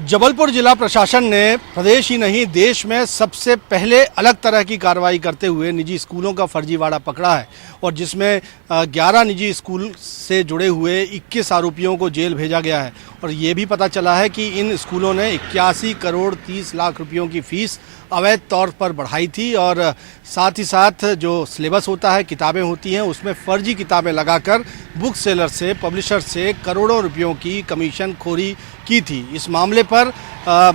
जबलपुर जिला प्रशासन ने प्रदेश ही नहीं देश में सबसे पहले अलग तरह की कार्रवाई करते हुए निजी स्कूलों का फर्जीवाड़ा पकड़ा है और जिसमें 11 निजी स्कूल से जुड़े हुए 21 आरोपियों को जेल भेजा गया है। और ये भी पता चला है कि इन स्कूलों ने 81 करोड़ 30 लाख रुपयों की फीस अवैध तौर पर बढ़ाई थी और साथ ही साथ जो सिलेबस होता है, किताबें होती हैं, उसमें फर्जी किताबें लगाकर बुक सेलर से, पब्लिशर से करोड़ों रुपयों की कमीशन खोरी की थी। इस मामले पर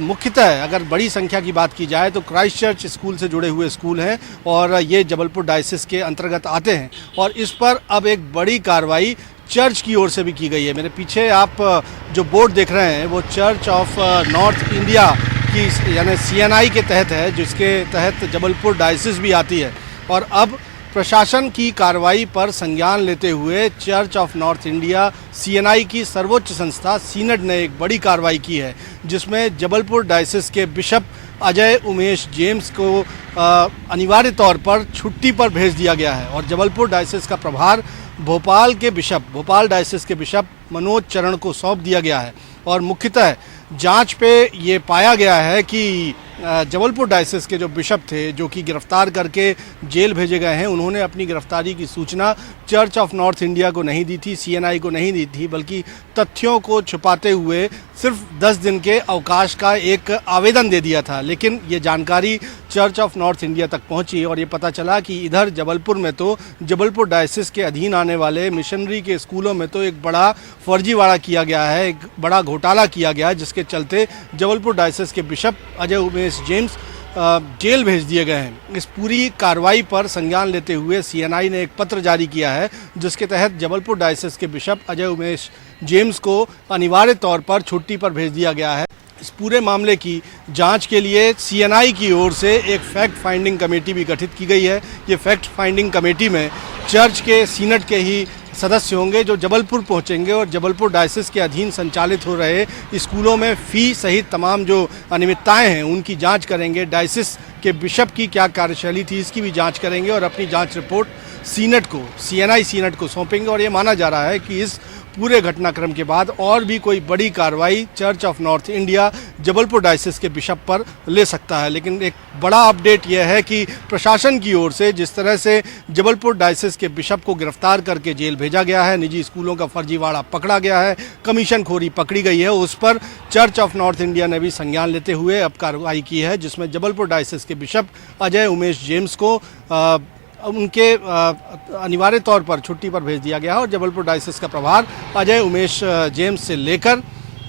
मुख्यतः अगर बड़ी संख्या की बात की जाए तो क्राइस्ट चर्च स्कूल से जुड़े हुए स्कूल हैं और ये जबलपुर डायसिस के अंतर्गत आते हैं और इस पर अब एक बड़ी कार्रवाई चर्च की ओर से भी की गई है। मेरे पीछे आप जो बोर्ड देख रहे हैं वो चर्च ऑफ नॉर्थ इंडिया की यानी CNI के तहत है, जिसके तहत जबलपुर डायसिस भी आती है। और अब प्रशासन की कार्रवाई पर संज्ञान लेते हुए church of north India CNI की सर्वोच्च संस्था सीनेट ने एक बड़ी कार्रवाई की है, जिसमें जबलपुर डायसिस के बिशप अजय उमेश जेम्स को अनिवार्य तौर पर छुट्टी पर भेज दिया गया है और जबलपुर डायसिस का प्रभार भोपाल डायसिस के बिशप मनोज चरण को सौंप दिया गया है। और मुख्यतः जांच पे ये पाया गया है कि जबलपुर डायसिस के जो बिशप थे, जो कि गिरफ्तार करके जेल भेजे गए हैं, उन्होंने अपनी गिरफ्तारी की सूचना चर्च ऑफ नॉर्थ इंडिया को नहीं दी थी, CNI को नहीं दी थी, बल्कि तथ्यों को छुपाते हुए सिर्फ 10 दिन के अवकाश का एक आवेदन दे दिया था। लेकिन ये जानकारी चर्च ऑफ नॉर्थ इंडिया तक पहुंची और ये पता चला कि इधर जबलपुर में तो जबलपुर डायसिस के अधीन आने वाले मिशनरी के स्कूलों में तो एक बड़ा फर्जीवाड़ा किया गया है, एक बड़ा घोटाला किया गया है, जिसके चलते जबलपुर डायसिस के bishop Ajay Umesh James jail भेज दिए गए हैं। इस पूरी कार्रवाई पर संज्ञान लेते हुए CNI ने एक पत्र जारी किया है, जिसके तहत जबलपुर डायसिस के बिशप अजय उमेश जेम्स को अनिवार्य तौर पर छुट्टी पर भेज दिया गया है। इस पूरे मामले की जांच के लिए CNI की ओर से एक फैक्ट फाइंडिंग कमेटी भी गठित की गई है। ये फैक्ट फाइंडिंग कमेटी में चर्च के सीनेट के ही सदस्य होंगे जो जबलपुर पहुंचेंगे और जबलपुर डायसिस के अधीन संचालित हो रहे स्कूलों में फ़ी सहित तमाम जो अनियमितताएं हैं उनकी जांच करेंगे। डायसिस के बिशप की क्या कार्यशैली थी इसकी भी जांच करेंगे और अपनी जांच रिपोर्ट CNI सीनेट को सौंपेंगे। और ये माना जा रहा है कि इस पूरे घटनाक्रम के बाद और भी कोई बड़ी कार्रवाई church of north India Jabalpur diocese के बिशप पर ले सकता है। लेकिन एक बड़ा अपडेट यह है कि प्रशासन की ओर से जिस तरह से जबलपुर डायसिस के बिशप को गिरफ्तार करके जेल भेजा गया है, निजी स्कूलों का फर्जीवाड़ा पकड़ा गया है, कमीशन खोरी पकड़ी गई है, उस पर चर्च ऑफ नॉर्थ इंडिया ने भी संज्ञान लेते हुए अब कार्रवाई की है, जिसमें जबलपुर डायसिस के बिशप अजय उमेश जेम्स को उनके अनिवार्य तौर पर छुट्टी पर भेज दिया गया है और जबलपुर डायसिस का प्रभार अजय उमेश जेम्स से लेकर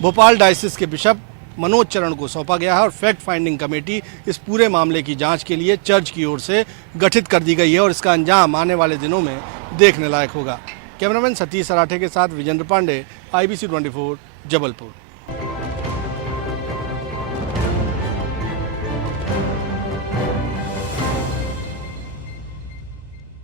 भोपाल डायसिस के बिशप मनोज चरण को सौंपा गया है। और फैक्ट फाइंडिंग कमेटी इस पूरे मामले की जांच के लिए चर्च की ओर से गठित कर दी गई है और इसका अंजाम आने वाले दिनों में देखने लायक होगा। कैमरामैन सतीश सराठे के साथ विजेंद्र पांडे, IBC 24 जबलपुर।